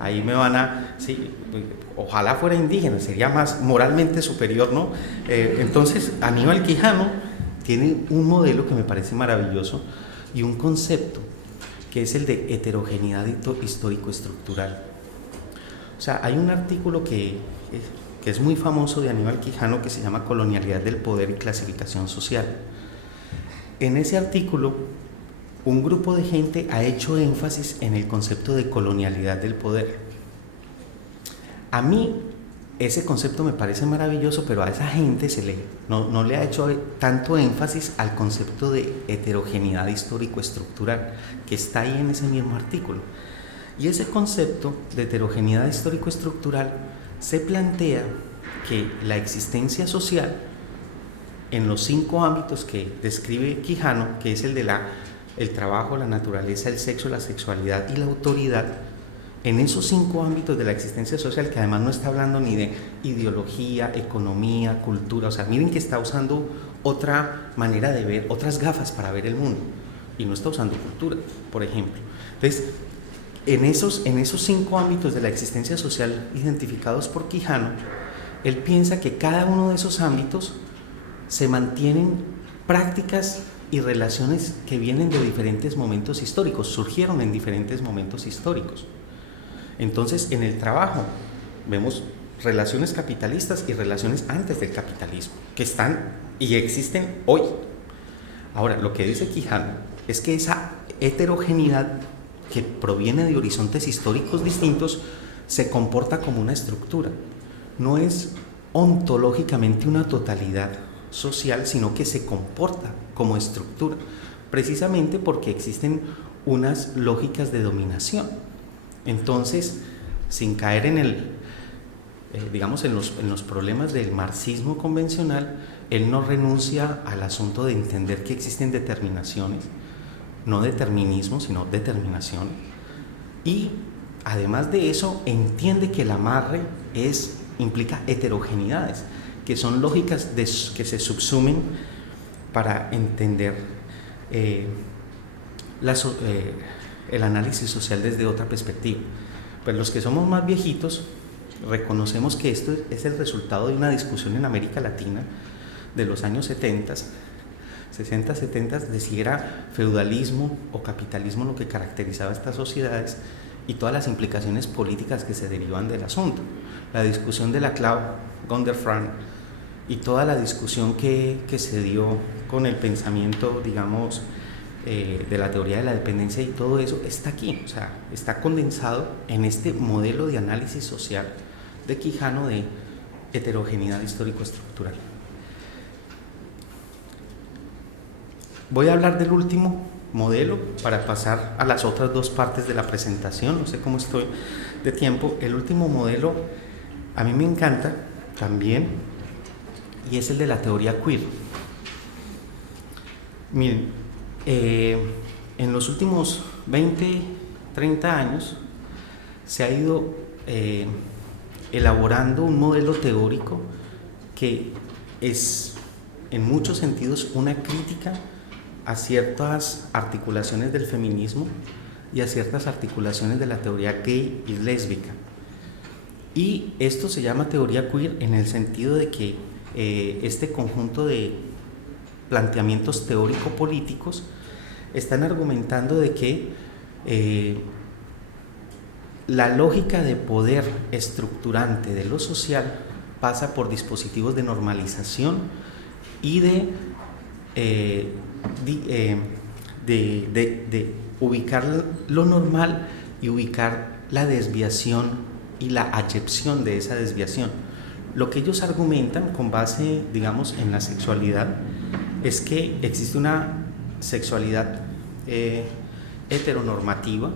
ahí me van a, sí, ojalá fuera indígena, sería más moralmente superior, ¿no? Entonces Aníbal Quijano tiene un modelo que me parece maravilloso y un concepto que es el de heterogeneidad histórico-estructural. O sea, hay un artículo que es muy famoso de Aníbal Quijano que se llama Colonialidad del poder y clasificación social. En ese artículo un grupo de gente ha hecho énfasis en el concepto de colonialidad del poder. A mí ese concepto me parece maravilloso, pero a esa gente no le ha hecho tanto énfasis al concepto de heterogeneidad histórico-estructural, que está ahí en ese mismo artículo. Y ese concepto de heterogeneidad histórico-estructural se plantea que la existencia social en los 5 ámbitos que describe Quijano, que es el de el trabajo, la naturaleza, el sexo, la sexualidad y la autoridad, en esos 5 ámbitos de la existencia social, que además no está hablando ni de ideología, economía, cultura, o sea, miren que está usando otra manera de ver, otras gafas para ver el mundo, y no está usando cultura, por ejemplo. Entonces, en esos 5 ámbitos de la existencia social identificados por Quijano, él piensa que cada uno de esos ámbitos se mantienen prácticas y relaciones que vienen de diferentes momentos históricos, surgieron en diferentes momentos históricos. Entonces, en el trabajo vemos relaciones capitalistas y relaciones antes del capitalismo, que están y existen hoy. Ahora, lo que dice Quijano es que esa heterogeneidad que proviene de horizontes históricos distintos se comporta como una estructura. No es ontológicamente una totalidad social, sino que se comporta como estructura, precisamente porque existen unas lógicas de dominación. Entonces, sin caer en digamos en los problemas del marxismo convencional, él no renuncia al asunto de entender que existen determinaciones, no determinismo, sino determinación, y además de eso entiende que el amarre implica heterogeneidades, que son lógicas que se subsumen para entender el análisis social desde otra perspectiva. Pues los que somos más viejitos reconocemos que esto es el resultado de una discusión en América Latina de los años 60, 60, 70, de si era feudalismo o capitalismo lo que caracterizaba estas sociedades y todas las implicaciones políticas que se derivan del asunto. La discusión de Laclau, Gonderfran y toda la discusión que se dio con el pensamiento, digamos, de la teoría de la dependencia y todo eso está aquí, o sea, está condensado en este modelo de análisis social de Quijano de heterogeneidad histórico-estructural. Voy a hablar del último modelo para pasar a las otras 2 partes de la presentación, no sé cómo estoy de tiempo. El último modelo a mí me encanta también y es el de la teoría queer. Miren, en los últimos 20, 30 años se ha ido elaborando un modelo teórico que es en muchos sentidos una crítica a ciertas articulaciones del feminismo y a ciertas articulaciones de la teoría gay y lésbica. Y esto se llama teoría queer en el sentido de que este conjunto de planteamientos teórico-políticos están argumentando de que la lógica de poder estructurante de lo social pasa por dispositivos de normalización y de ubicar lo normal y ubicar la desviación y la acepción de esa desviación. Lo que ellos argumentan con base, digamos, en la sexualidad es que existe una sexualidad heteronormativa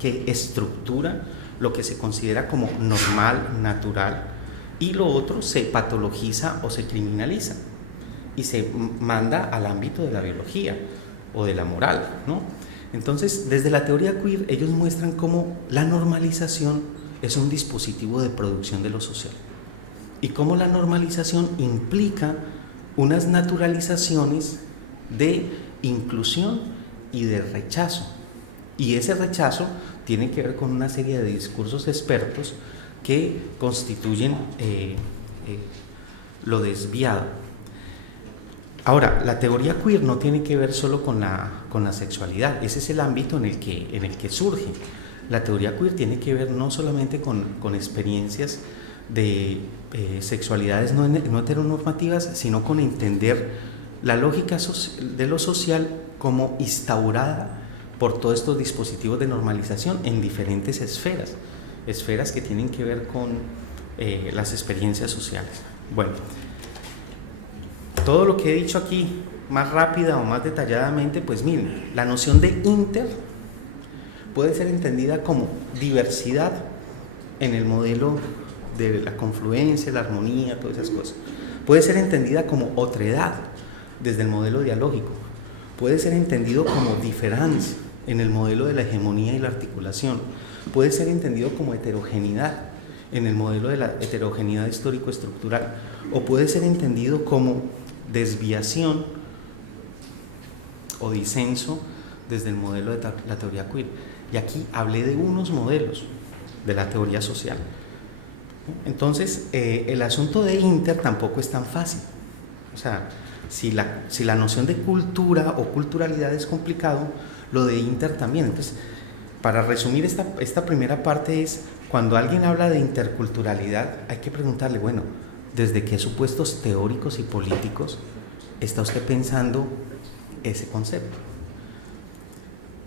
que estructura lo que se considera como normal, natural, y lo otro se patologiza o se criminaliza y se manda al ámbito de la biología o de la moral, ¿no? Entonces, desde la teoría queer, ellos muestran cómo la normalización es un dispositivo de producción de lo social y cómo la normalización implica unas naturalizaciones de inclusión y de rechazo, y ese rechazo tiene que ver con una serie de discursos expertos que constituyen lo desviado. Ahora, la teoría queer no tiene que ver solo con la sexualidad, ese es el ámbito en el que surge. La teoría queer tiene que ver no solamente con experiencias de sexualidades no heteronormativas, sino con entender la lógica de lo social como instaurada por todos estos dispositivos de normalización en diferentes esferas que tienen que ver con las experiencias sociales. Bueno, todo lo que he dicho aquí, más rápida o más detalladamente, pues miren, la noción de inter puede ser entendida como diversidad en el modelo de la confluencia, la armonía, todas esas cosas. Puede ser entendida como otredad desde el modelo dialógico. Puede ser entendido como diferencia en el modelo de la hegemonía y la articulación. Puede ser entendido como heterogeneidad en el modelo de la heterogeneidad histórico-estructural. O puede ser entendido como desviación o disenso desde el modelo de la teoría queer. Y aquí hablé de unos modelos de la teoría social. Entonces, el asunto de inter tampoco es tan fácil. O sea, si la noción de cultura o culturalidad es complicado, lo de inter también. Entonces, para resumir esta primera parte es, cuando alguien habla de interculturalidad, hay que preguntarle, bueno, ¿desde qué supuestos teóricos y políticos está usted pensando ese concepto?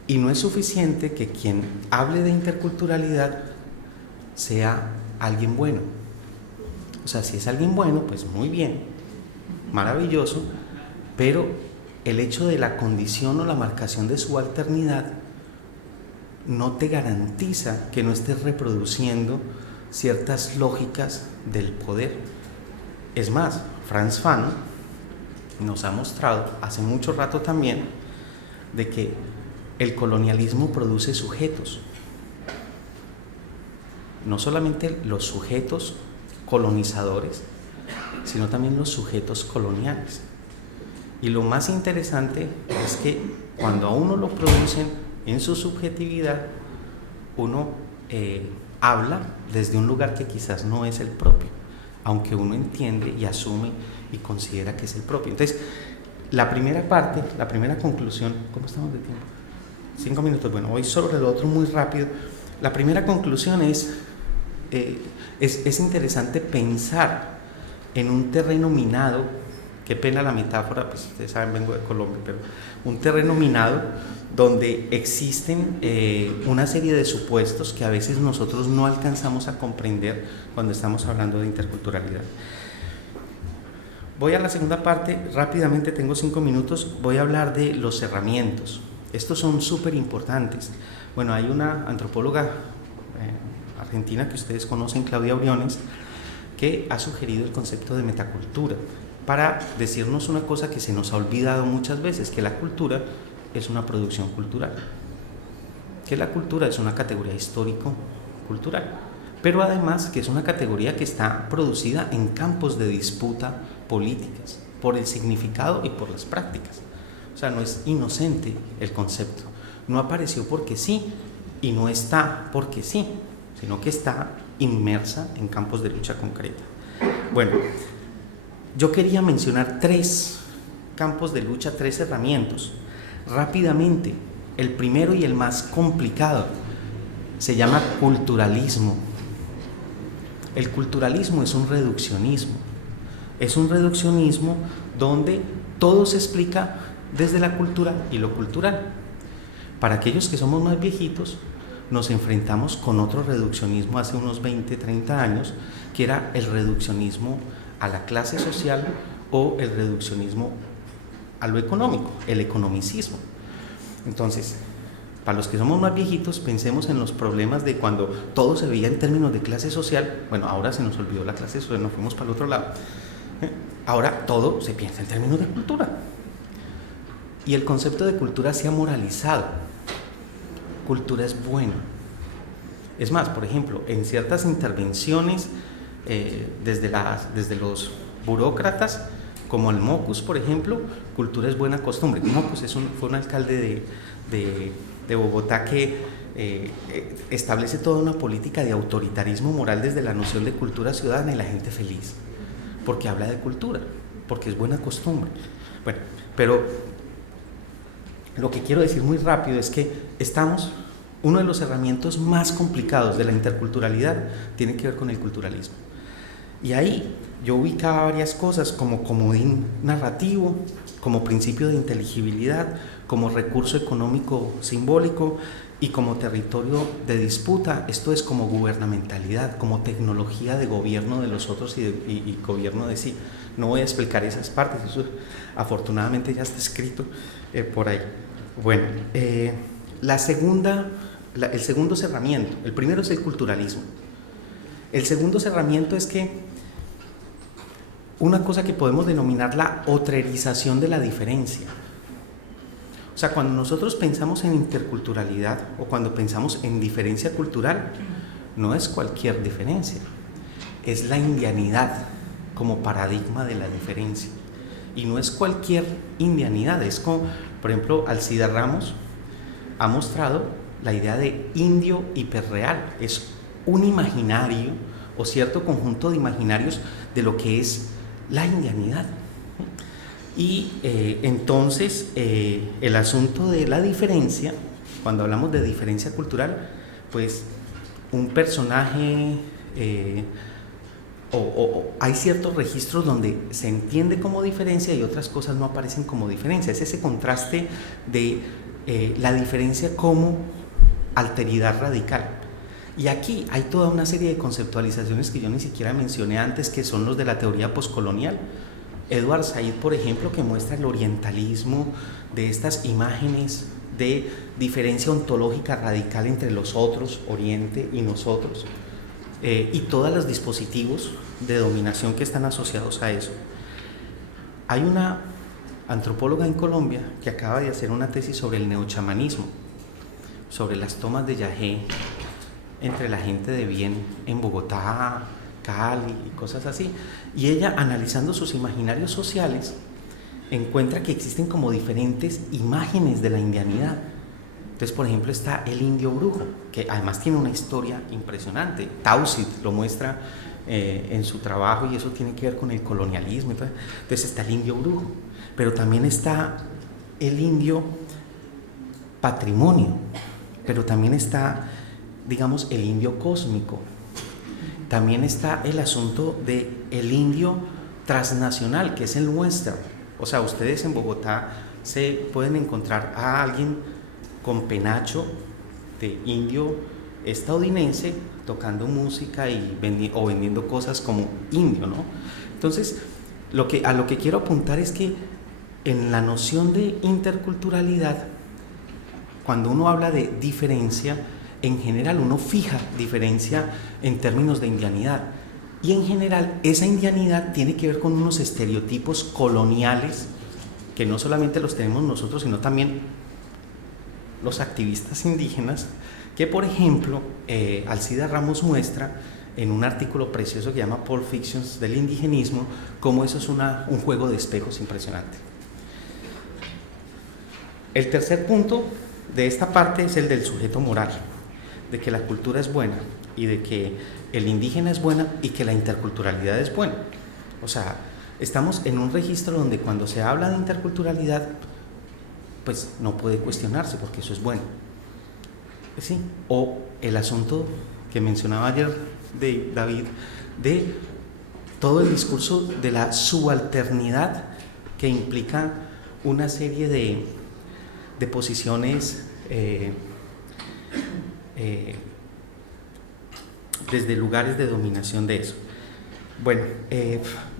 Y no es suficiente que quien hable de interculturalidad sea alguien bueno. O sea, si es alguien bueno, pues muy bien, maravilloso, pero el hecho de la condición o la marcación de su alternidad no te garantiza que no estés reproduciendo ciertas lógicas del poder. Es más, Frantz Fanon nos ha mostrado hace mucho rato también de que el colonialismo produce sujetos, no solamente los sujetos colonizadores, sino también los sujetos coloniales. Y lo más interesante es que cuando a uno lo producen en su subjetividad, uno habla desde un lugar que quizás no es el propio, aunque uno entiende y asume y considera que es el propio. Entonces, la primera parte, la primera conclusión, ¿cómo estamos de tiempo? 5 minutos, bueno, voy sobre lo otro muy rápido. La primera conclusión es interesante pensar en un terreno minado, qué pena la metáfora, pues ustedes saben, vengo de Colombia, pero un terreno minado donde existen una serie de supuestos que a veces nosotros no alcanzamos a comprender cuando estamos hablando de interculturalidad. Voy a la segunda parte, rápidamente, tengo 5 minutos, voy a hablar de los cerramientos. Estos son súper importantes. Bueno, hay una antropóloga argentina que ustedes conocen, Claudia Briones, que ha sugerido el concepto de metacultura para decirnos una cosa que se nos ha olvidado muchas veces, que la cultura es una producción cultural, que la cultura es una categoría histórico-cultural, pero además que es una categoría que está producida en campos de disputa políticas, por el significado y por las prácticas. O sea, no es inocente el concepto, no apareció porque sí y no está porque sí, sino que está inmersa en campos de lucha concreta. Bueno, yo quería mencionar 3 campos de lucha, 3 herramientas. Rápidamente, el primero y el más complicado se llama culturalismo. El culturalismo es un reduccionismo. Es un reduccionismo donde todo se explica desde la cultura y lo cultural. Para aquellos que somos más viejitos, nos enfrentamos con otro reduccionismo hace unos 20, 30 años, que era el reduccionismo a la clase social o el reduccionismo a lo económico, el economicismo. Entonces, para los que somos más viejitos, pensemos en los problemas de cuando todo se veía en términos de clase social. Bueno, ahora se nos olvidó la clase social, nos fuimos para el otro lado. Ahora todo se piensa en términos de cultura. Y el concepto de cultura se ha moralizado. Cultura es bueno. Es más, por ejemplo, en ciertas intervenciones desde los burócratas, como el Mocus, por ejemplo, cultura es buena costumbre. Mocus fue un alcalde de Bogotá que establece toda una política de autoritarismo moral desde la noción de cultura ciudadana y la gente feliz, porque habla de cultura, porque es buena costumbre. Bueno, pero lo que quiero decir muy rápido es que uno de los herramientas más complicados de la interculturalidad tiene que ver con el culturalismo. Y ahí yo ubicaba varias cosas como comodín narrativo, como principio de inteligibilidad, como recurso económico simbólico y como territorio de disputa. Esto es como gubernamentalidad, como tecnología de gobierno de los otros y gobierno de sí. No voy a explicar esas partes, eso afortunadamente ya está escrito por ahí. Bueno, el segundo cerramiento, el primero es el culturalismo. El segundo cerramiento es que una cosa que podemos denominar la otrerización de la diferencia. O sea, cuando nosotros pensamos en interculturalidad o cuando pensamos en diferencia cultural, no es cualquier diferencia, es la indianidad como paradigma de la diferencia. Y no es cualquier indianidad, es como, por ejemplo, Alcida Ramos ha mostrado la idea de indio hiperreal. Es un imaginario o cierto conjunto de imaginarios de lo que es la indianidad. Y entonces el asunto de la diferencia, cuando hablamos de diferencia cultural, pues un personaje hay ciertos registros donde se entiende como diferencia y otras cosas no aparecen como diferencia. Es ese contraste de la diferencia como alteridad radical. Y aquí hay toda una serie de conceptualizaciones que yo ni siquiera mencioné antes, que son los de la teoría postcolonial. Edward Said, por ejemplo, que muestra el orientalismo de estas imágenes de diferencia ontológica radical entre los otros, Oriente y nosotros, y todos los dispositivos de dominación que están asociados a eso. Hay una antropóloga en Colombia que acaba de hacer una tesis sobre el neochamanismo, sobre las tomas de yagé entre la gente de bien en Bogotá, Cali y cosas así, y ella, analizando sus imaginarios sociales, encuentra que existen como diferentes imágenes de la indianidad. Entonces, por ejemplo, está el indio brujo, que además tiene una historia impresionante. Tausit lo muestra en su trabajo y eso tiene que ver con el colonialismo. Entonces está el indio brujo, pero también está el indio patrimonio, pero también está, digamos, el indio cósmico. También está el asunto del indio transnacional, que es el western. O sea, ustedes en Bogotá se pueden encontrar a alguien con penacho de indio estadounidense tocando música y vendiendo cosas como indio, ¿no? Entonces, a lo que quiero apuntar es que en la noción de interculturalidad, cuando uno habla de diferencia, en general uno fija diferencia en términos de indianidad, y en general esa indianidad tiene que ver con unos estereotipos coloniales que no solamente los tenemos nosotros, sino también los activistas indígenas, que por ejemplo Alcida Ramos muestra en un artículo precioso que llama Pulp Fictions del indigenismo, cómo eso es un juego de espejos impresionante. El tercer punto de esta parte es el del sujeto moral, de que la cultura es buena y de que el indígena es buena y que la interculturalidad es buena. O sea, estamos en un registro donde cuando se habla de interculturalidad, pues no puede cuestionarse porque eso es bueno. ¿Sí? O el asunto que mencionaba ayer de David, de todo el discurso de la subalternidad que implica una serie de posiciones desde lugares de dominación de eso. Bueno,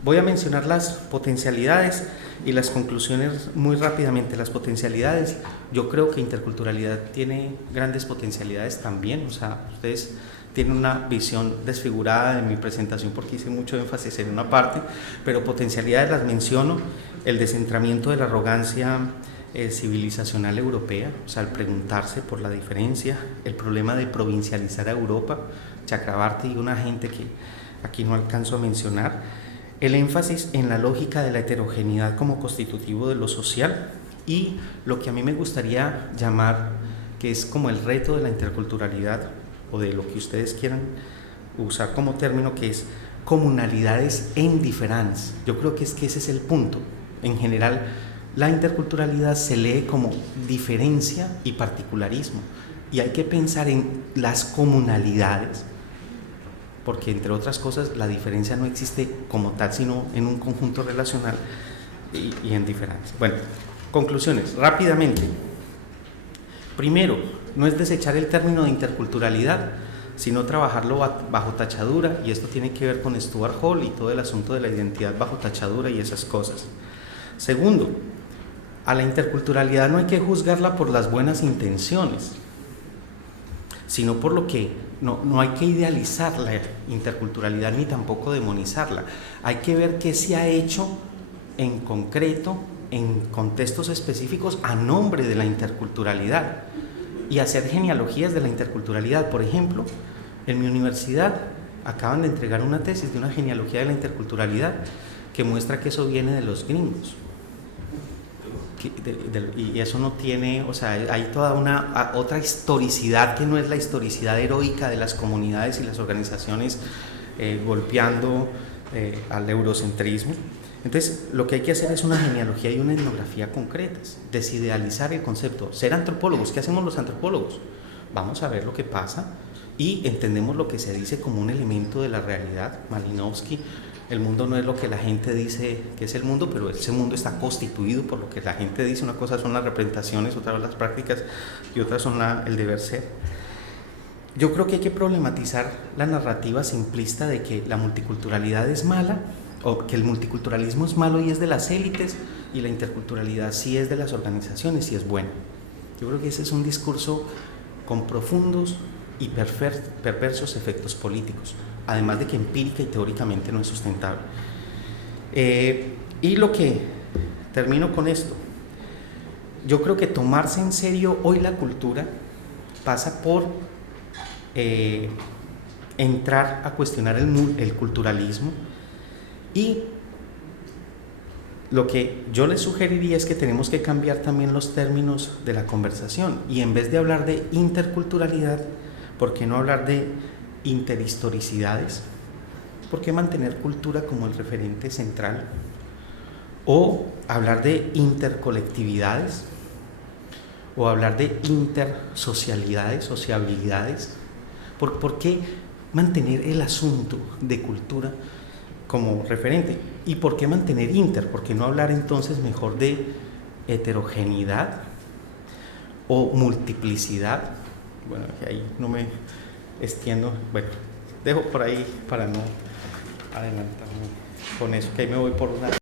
voy a mencionar las potencialidades y las conclusiones muy rápidamente. Las potencialidades, yo creo que interculturalidad tiene grandes potencialidades también. O sea, ustedes tienen una visión desfigurada de mi presentación porque hice mucho énfasis en una parte, pero potencialidades las menciono: el descentramiento de la arrogancia civilizacional europea, o sea, el preguntarse por la diferencia, el problema de provincializar a Europa, Chakrabarty y una gente que aquí no alcanzo a mencionar, el énfasis en la lógica de la heterogeneidad como constitutivo de lo social, y lo que a mí me gustaría llamar, que es como el reto de la interculturalidad, o de lo que ustedes quieran usar como término, que es comunalidades en diferents. Yo creo que ese es el punto. En general, la interculturalidad se lee como diferencia y particularismo, y hay que pensar en las comunalidades, porque entre otras cosas la diferencia no existe como tal, sino en un conjunto relacional y en diferencias. Bueno, conclusiones, rápidamente. Primero, no es desechar el término de interculturalidad, sino trabajarlo bajo tachadura, y esto tiene que ver con Stuart Hall y todo el asunto de la identidad bajo tachadura y esas cosas. Segundo, a la interculturalidad no hay que juzgarla por las buenas intenciones, sino por lo que no hay que idealizar la interculturalidad ni tampoco demonizarla. Hay que ver qué se ha hecho en concreto, en contextos específicos, a nombre de la interculturalidad, y hacer genealogías de la interculturalidad. Por ejemplo, en mi universidad acaban de entregar una tesis de una genealogía de la interculturalidad que muestra que eso viene de los gringos. Y eso no tiene, o sea, hay toda una otra historicidad que no es la historicidad heroica de las comunidades y las organizaciones golpeando al eurocentrismo. Entonces, lo que hay que hacer es una genealogía y una etnografía concretas, desidealizar el concepto, ser antropólogos. ¿Qué hacemos los antropólogos? Vamos a ver lo que pasa y entendemos lo que se dice como un elemento de la realidad. Malinowski: el mundo no es lo que la gente dice que es el mundo, pero ese mundo está constituido por lo que la gente dice. Una cosa son las representaciones, otra las prácticas y otra son el deber ser. Yo creo que hay que problematizar la narrativa simplista de que la multiculturalidad es mala, o que el multiculturalismo es malo y es de las élites, y la interculturalidad sí es de las organizaciones y es buena. Yo creo que ese es un discurso con profundos y perversos efectos políticos, además de que empírica y teóricamente no es sustentable. Y lo que termino con esto, yo creo que tomarse en serio hoy la cultura pasa por entrar a cuestionar el culturalismo, y lo que yo les sugeriría es que tenemos que cambiar también los términos de la conversación, y en vez de hablar de interculturalidad, ¿por qué no hablar de interhistoricidades? ¿Por qué mantener cultura como el referente central? O hablar de intercolectividades, o hablar de intersocialidades, sociabilidades. ¿Por qué mantener el asunto de cultura como referente? ¿Y por qué mantener inter? ¿Por qué no hablar entonces mejor de heterogeneidad o multiplicidad? Bueno, ahí no me extiendo. Bueno, dejo por ahí para no adelantarme con eso, que ahí me voy por una